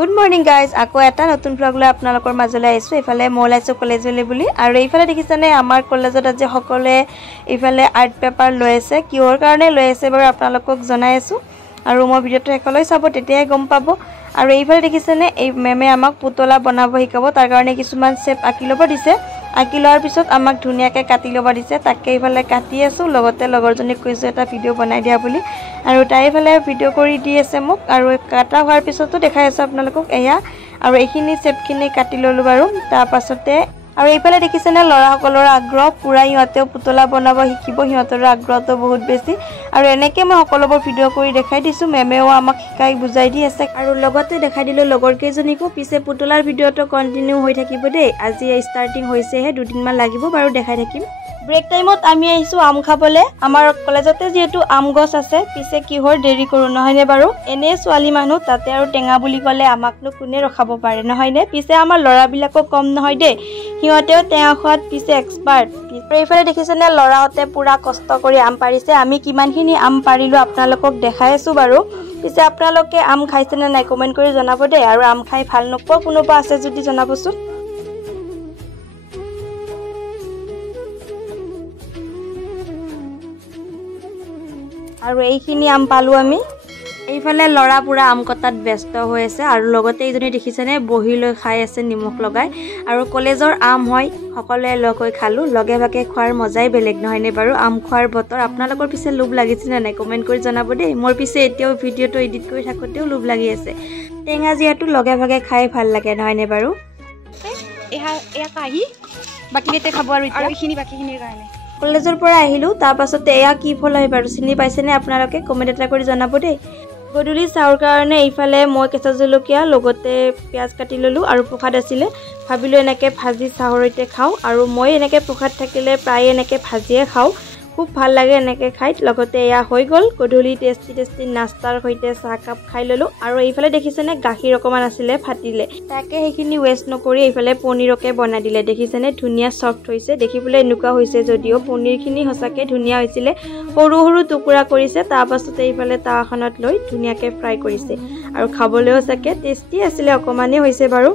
Good morning guys আকৌ এটা নতুন ব্লগ লৈ আপোনালোকৰ মাজলৈ আহিছোঁ। এইফালে মই ওলাইছোঁ কলেজলৈ বুলি আৰু এইফালে দেখিছেনে আমাৰ কলেজত আজি সকলোৱে এইফালে আৰ্ট পেপাৰ লৈ আছে। কিহৰ কাৰণে লৈ আছে বাৰু আপোনালোকক জনাই আছোঁ আৰু মই ভিডিঅ'টো শেষলৈ চাব, তেতিয়াই গম পাব। আৰু এইফালে দেখিছেনে এই মেমে আমাক পুতলা বনাব শিকাব, তাৰ কাৰণে কিছুমান শেপ আঁকি ল'ব দিছে। আঁকি লোৱাৰ পিছত আমাক ধুনীয়াকৈ কাটি ল'ব দিছে, তাকে এইফালে কাটি আছোঁ। লগতে লগৰজনীক কৈছোঁ এটা ভিডিঅ' বনাই দিয়া বুলি, আৰু তাই এইফালে ভিডিঅ' কৰি দি আছে মোক। আৰু কাটা হোৱাৰ পিছতো দেখাই আছোঁ আপোনালোকক এয়া, আৰু এইখিনি শেপখিনি কাটি ল'লোঁ বাৰু। তাৰ পাছতে আৰু এইফালে দেখিছেনে ল'ৰাসকলৰ আগ্ৰহ পুৰা, সিহঁতেও পুতলা বনাব শিকিব, সিহঁতৰ আগ্ৰহটো বহুত বেছি। আৰু এনেকৈ মই সকলোবোৰ ভিডিঅ' কৰি দেখাই দিছোঁ, মেমেও আমাক শিকাই বুজাই দি আছে। আৰু লগতে দেখাই দিলোঁ লগৰ কেইজনীকো। পিছে পুতলাৰ ভিডিঅ'টো কণ্টিনিউ হৈ থাকিব দেই, আজি ষ্টাৰ্টিং হৈছেহে, দুদিনমান লাগিব বাৰু দেখাই থাকিম। ব্ৰেক টাইমত আমি আহিছোঁ আম খাবলৈ। আমাৰ কলেজতে যিহেতু আম গছ আছে, পিছে কিহৰ দেৰি কৰোঁ নহয়নে বাৰু। এনেই ছোৱালী মানুহ, তাতে আৰু টেঙা বুলি ক'লে আমাকনো কোনে ৰখাব পাৰে নহয়নে। পিছে আমাৰ ল'ৰাবিলাকো কম নহয় দেই, সিহঁতেও টেঙা খোৱাত পিছে এক্সপাৰ্ট। এইফালে দেখিছেনে ল'ৰাহঁতে পুৰা কষ্ট কৰি আম পাৰিছে। আমি কিমানখিনি আম পাৰিলোঁ আপোনালোকক দেখাই আছোঁ বাৰু। পিছে আপোনালোকে আম খাইছেনে নাই কমেণ্ট কৰি জনাব দেই, আৰু আম খাই ভাল নোপোৱা কোনোবা আছে যদি জনাবচোন। আৰু এইখিনি আম পালোঁ আমি। এইফালে ল'ৰা পুৰা আম কটাত ব্যস্ত হৈ আছে, আৰু লগতে এইজনী দেখিছেনে বহি লৈ খাই আছে নিমখ লগাই। আৰু কলেজৰ আম হয়, সকলোৱে লগ হৈ খালোঁ। লগে ভাগে খোৱাৰ মজাই বেলেগ নহয়নে বাৰু। আম খোৱাৰ বতৰ। আপোনালোকৰ পিছে লোভ লাগিছেনে নাই কমেণ্ট কৰি জনাব দেই। মোৰ পিছে এতিয়াও ভিডিঅ'টো এডিট কৰি থাকোঁতেও লোভ লাগি আছে। টেঙা যিহেতু লগে ভাগে খাই ভাল লাগে নহয়নে বাৰু। বাকীকেইটা খাব আৰু এইখিনি বাকীখিনিৰ কাৰণে কলেজৰ পৰা আহিলোঁ। তাৰ পাছতে এয়া কি ফল হয় বাৰু, চিনি পাইছেনে আপোনালোকে কমেণ্ট এটা কৰি জনাব দেই। গধূলি চাহৰ কাৰণে এইফালে মই কেঁচা জলকীয়া লগতে পিঁয়াজ কাটি ল'লোঁ, আৰু প্ৰসাদ আছিলে, ভাবিলোঁ এনেকৈ ভাজি চাহৰ সৈতে খাওঁ। আৰু মই এনেকৈ প্ৰসাদ থাকিলে প্ৰায়ে এনেকৈ ভাজিয়ে খাওঁ, খুব ভাল লাগে এনেকৈ খাই। লগতে এয়া হৈ গ'ল গধূলি টেষ্টি নাস্তাৰ সৈতে চাহকাপ খাই ল'লোঁ। আৰু এইফালে দেখিছেনে গাখীৰ অকণমান আছিলে, ফাটিলে, তাকে সেইখিনি ৱেষ্ট নকৰি এইফালে পনীৰকে বনাই দিলে। দেখিছেনে ধুনীয়া চফ্ট হৈছে, দেখিবলৈ এনেকুৱা হৈছে যদিও পনীৰখিনি সঁচাকৈ ধুনীয়া হৈছিলে। সৰু সৰু টুকুৰা কৰিছে, তাৰ পাছতে এইফালে তাৱাখনত লৈ ধুনীয়াকৈ ফ্ৰাই কৰিছে, আৰু খাবলৈও চাগে টেষ্টি আছিলে। অকণমানেই হৈছে বাৰু।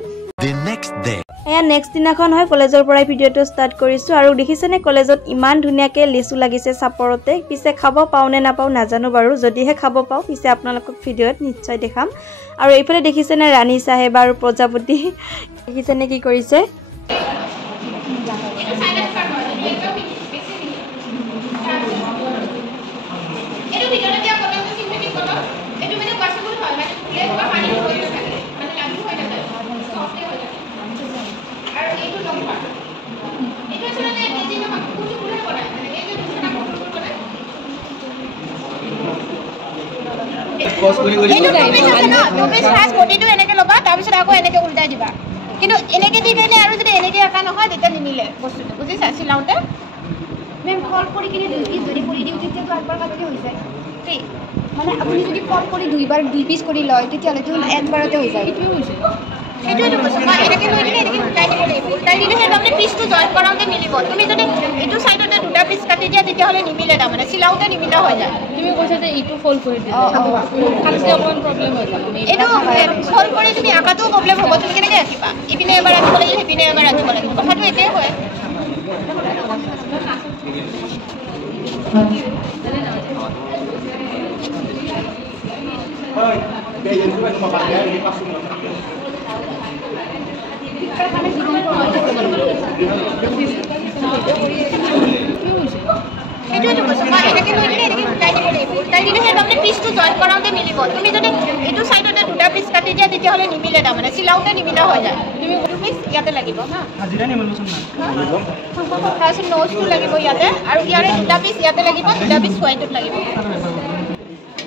এয়া নেক্সট দিনাখন হয়, কলেজৰ পৰাই ভিডিঅ'টো ষ্টাৰ্ট কৰিছোঁ। আৰু দেখিছেনে কলেজত ইমান ধুনীয়াকৈ লিচু লাগিছে চাপৰতে। পিছে খাব পাওঁ নে নাপাওঁ নাজানো বাৰু, যদিহে খাব পাওঁ পিছে আপোনালোকক ভিডিঅ'ত নিশ্চয় দেখাম। আৰু এইফালে দেখিছেনে ৰাণী চাহেব আৰু প্ৰজাপতি দেখিছেনে কি কৰিছে। কিন্তু এনেকৈ দি পেলাই আৰু যদি এনেকৈ একা নহয় তেতিয়া নিমিলে বস্তুটো, বুজিছা। চিলাওঁতে মেম ফল্ড কৰি কিনে 2 পিচ যদি কৰি দিওঁ তেতিয়াতো একবাৰ কাটোতে হৈ যায়। ঠিক মানে আপুনি যদি ফল্ড কৰি 2 পিচ কৰি লয় তেতিয়াহ'লেতো একবাৰতে হৈ যায়। সেইটোৱেতো কৈছোঁ মই, এনেকৈ লৈ কিনে এনেকৈ উল্টাই দিব লাগিব। উল্টাই দিলেহে তাৰমানে পিচটো জইন কৰাওঁতে মিলিব। তুমি যদি এইটো চাইডতে 2টা পিচ কাটি দিয়া তেতিয়াহ'লে নিমিলে, তাৰমানে চিলাওঁতে নিমিলা হৈ যায়। তুমি কৈছা যে এইটো ফল্ড কৰি দিয়া, কাটোতে অকণমান প্ৰব্লেম হৈ যাব। এইটো ফল্ড কৰি তুমি আঁকাটোও প্ৰব্লেম হ'ব। তুমি কেনেকৈ আঁকিবা, ইপিনে এবাৰ আঁকিব লাগিব, সিপিনে এবাৰ আঁকিব লাগিব, কথাটো একেই হয়। সেইটোৱেতো কৈছোঁ মই, এনেকৈ লৈ কিনে এনেকৈ উল্টাই দিব লাগিব। উল্টাই দিলেহে তাৰমানে পিচটো জইন কৰাওঁতে মিলিব। তুমি যদি এইটো চাইডতে 2টা পিচ কাটি দিয়া তেতিয়াহ'লে নিমিলে, তাৰমানে চিলাওঁতে নিমিলা হৈ যায়। তুমি 2 পিচ ইয়াতে লাগিব হা, তাৰপিছত ন'জটো লাগিব ইয়াতে, আৰু ইয়াৰে 2টা পিচ ইয়াতে লাগিব, 2টা পিচ হোৱাইটত লাগিব।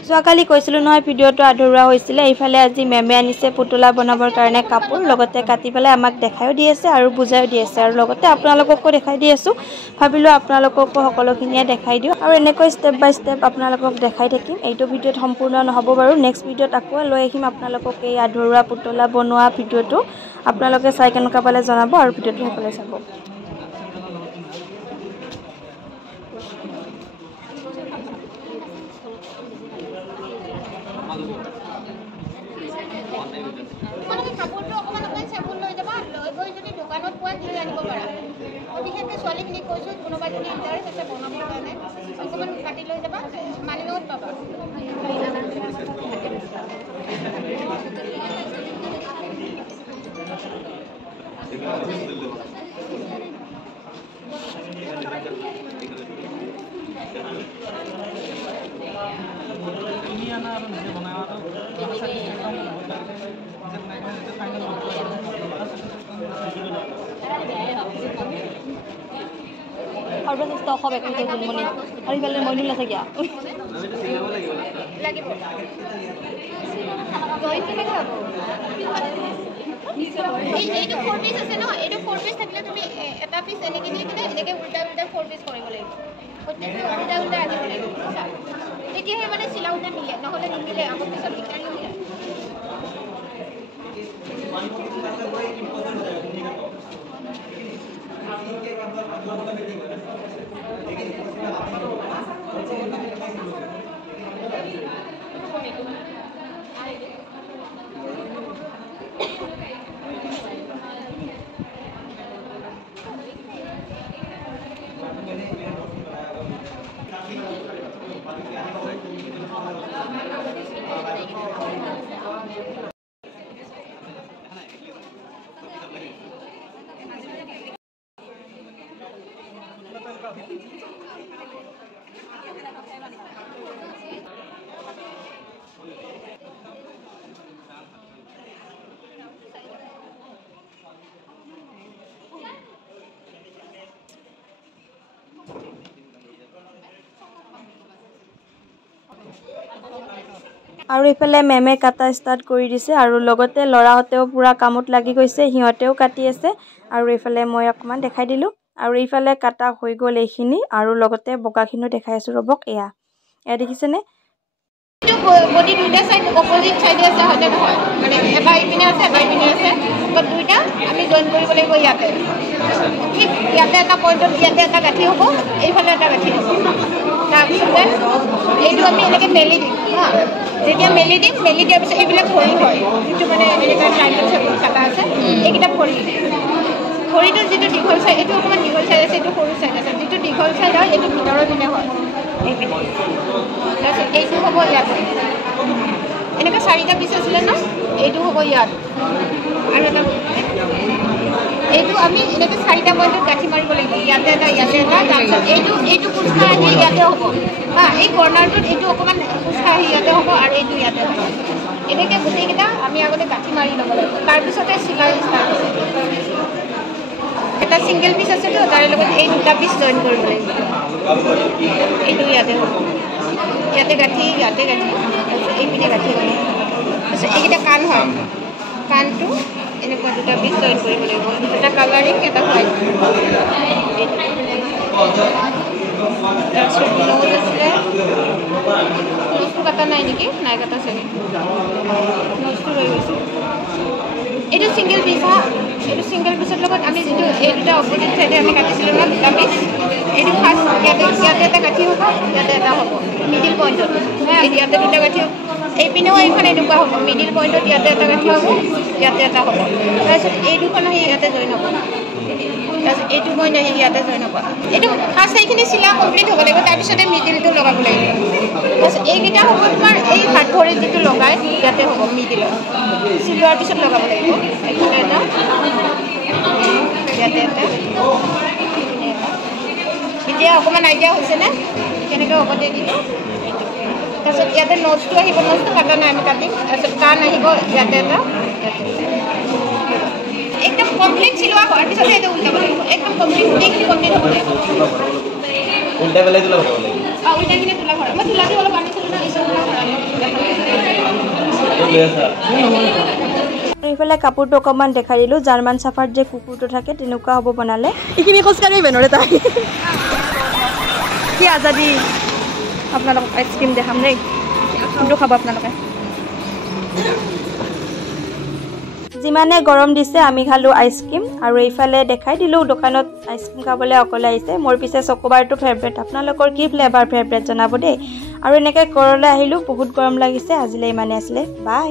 যোৱাকালি কৈছিলোঁ নহয় ভিডিঅ'টো আধৰুৱা হৈছিলে। এইফালে আজি মেমে আনিছে পুতলা বনাবৰ কাৰণে কাপোৰ, লগতে কাটি পেলাই আমাক দেখাইও দি আছে আৰু বুজাইও দি আছে, আৰু লগতে আপোনালোককো দেখাই দি আছোঁ। ভাবিলোঁ আপোনালোককো সকলোখিনিয়ে দেখাই দিওঁ, আৰু এনেকৈ ষ্টেপ বাই ষ্টেপ আপোনালোকক দেখাই থাকিম। এইটো ভিডিঅ'ত সম্পূৰ্ণ নহ'ব বাৰু, নেক্সট ভিডিঅ'ত আকৌ লৈ আহিম আপোনালোকক এই আধৰুৱা পুতলা বনোৱা ভিডিঅ'টো। আপোনালোকে চাই কেনেকুৱা পালে জনাব, আৰু ভিডিঅ'টো সকলোৱে চাব। সৰ্বশ্ৰেষ্ঠ অসম একত্ৰিত জন্মনি আৰু ইফালে মইনুল নাথাকে লাগিব জইন কেনেকৈ হ'ব এইটো 4 পিচ আছে ন এইটো 4 পিচ থাকিলে তুমি এটা পিচ এনেকৈ দি কিনে এনেকৈ উল্টা উল্টা 4 পিচ কৰিব লাগিব প্ৰত্যেকটো উল্টা উল্টা আনিব লাগিব তেতিয়াহে মানে চিলাওঁতে মিলে নহ'লে নিমিলে আকৌ পিছত দিগদাৰি হৈ যায় আৰু ইফালে মেমে কাটা ষ্টাৰ্ট কৰি দিছে আৰু লগতে ল'ৰাহঁতেও পুৰা কামত লাগি গৈছে সিহঁতেও কাটি আছে আৰু ইফালে মই অকণমান দেখাই দিলোঁ আৰু ইফালে কাটা হৈ গ'ল এইখিনি আৰু লগতে বগাখিনিও দেখাই আছোঁ ৰ'বক এয়া দেখিছেনে বডি দুইটা সাইড অপোজিট সাইডে আছে হয়নে নহয় মানে এটা ইপিনে আছে এটা ইপিনে আছে তো দুইটা আমি জয়েন কৰিব লাগিব ইয়াতে ঠিক ইয়াতে এটা পইণ্টত ইয়াতে এটা গাঁঠি হ'ব এইফালে এটা গাঁঠি হ'ব তাৰপিছতে এইটো আমি এনেকৈ মেলি দিম যেতিয়া মেলি দিয়াৰ পিছত এইবিলাক ভৰি হয় যিটো মানে এনেকৈ ট্ৰাইংগল চেপত কাটা আছে এইকেইটা ভৰি ভৰিটোৰ যিটো দীঘল চাইড এইটো অকণমান দীঘল চাইড আছে এইটো সৰু চাইড আছে যিটো দীঘল চাইড হয় এইটো ভিতৰৰ পিনে হয় তাৰপিছত এইটো হ'ব ইয়াত এনেকৈ 4টা পিচ আছিলে ন এইটো হ'ব ইয়াত আৰু এটা এইটো আমি এনেকৈ 4টা পইণ্টত গাঁঠি মাৰিব লাগিব ইয়াতে এটা তাৰপিছত এইটো কোচখাই আহি ইয়াতে হ'ব এই কৰ্ণাৰটোত এইটো অকণমান কোচখাই আহি ইয়াতে হ'ব আৰু এইটো ইয়াতে হ'ব এনেকৈ গোটেইকেইটা আমি আগতে গাঁঠি মাৰি ল'ব লাগিব তাৰপিছতে চিলাই ষ্টাৰ্ট হ'ব এটা ছিংগল পিচ আছেতো তাৰে লগত এই 2টা পিচ জইন কৰিব লাগিব এইটো ইয়াতে হ'ব ইয়াতে গাঁঠি তাৰপিছত এইপিনে গাঁঠি হ'ব তাৰপিছত এইকেইটা কাণ হয় কাণটো এনেকুৱা 2টা পিচ জইন কৰিব লাগিব এটা কালাৰিং এটা হোৱাইট তাৰপিছত ব্লাউজ আছিলে নোজটো কটা নাই নেকি নাই কটা চাগে নোজটো ৰৈ গৈছে এইটো ছিংগল পিচ এইটো ছিংগল পিচৰ লগত আমি যিটো এই 2টা অপোজিট চাইডে আমি কাটিছিলোঁ ন 2টা পিচ এইটো ফাৰ্ষ্ট ইয়াতে এটা গাঁঠি হ'ব ইয়াতে এটা হ'ব মিডিল পইণ্টত ইয়াতে 2টা গাঁঠি হ'ব এইপিনেও এইখন এনেকুৱা হ'ব মিডিল পইণ্টত ইয়াতে এটা গাঁঠি হ'ব ইয়াতে এটা হ'ব তাৰপিছত এই দুখন আহি ইয়াতে জইন হ'ব তাৰপিছত এইটো পইণ্ট আহি ইয়াতে জইন হ'ব এইটো ফাৰ্ষ্ট এইখিনি চিলা কমপ্লিট হ'ব লাগিব তাৰপিছতে মিডিলটো লগাব লাগিব তাৰপিছত এইকেইটা হ'ব তোমাৰ এই হাত ভৰি যিটো লগাই ইয়াতে হ'ব মিডিলত চিলোৱাৰ পিছত লগাব লাগিব এইফালে এটা ইয়াতে এটা এতিয়া অকণমান আইডিয়া হৈছেনে কেনেকৈ হ'ব দিয়ে দিলোঁ তাৰপিছত ইয়াতে নোজটো আহিব নোজটো কাটা নাই আমি কাটিম তাৰপিছত কাণ আহিব ইয়াতে এটা একদম কমপ্লিট চিলোৱা হোৱাৰ পিছতে এইটো উল্টাব লাগিব একদম কমপ্লিট গোটেইখিনি কমপ্লিট হ'ব লাগিব উল্টা পেলাই তোলা হ'ব উল্টাখিনি তোলা হয় মই তোলা দি অলপ আনিছিলোঁ না এইফালে কাপোৰটো অকণমান দেখাই দিলোঁ জাৰ্মান চাফাৰত যে কুকুৰটো থাকে তেনেকুৱা হ'ব বনালে এইখিনি খোজকাঢ়ি বেনৰে তাই কি আজাদি আপোনালোকক আইচক্ৰীম দেখাম দেই কোনটো খাব আপোনালোকে যিমানে গৰম দিছে আমি খালোঁ আইচক্ৰীম আৰু এইফালে দেখাই দিলোঁ দোকানত আইচক্ৰীম খাবলৈ অকলে আহিছে মোৰ পিছে চকোবাৰটো ফেভৰেট আপোনালোকৰ কি ফ্লেভাৰ ফেভৰেট জনাব দেই আৰু এনেকৈ ঘৰলৈ আহিলোঁ বহুত গৰম লাগিছে আজিলৈ ইমানে আছিলে বাই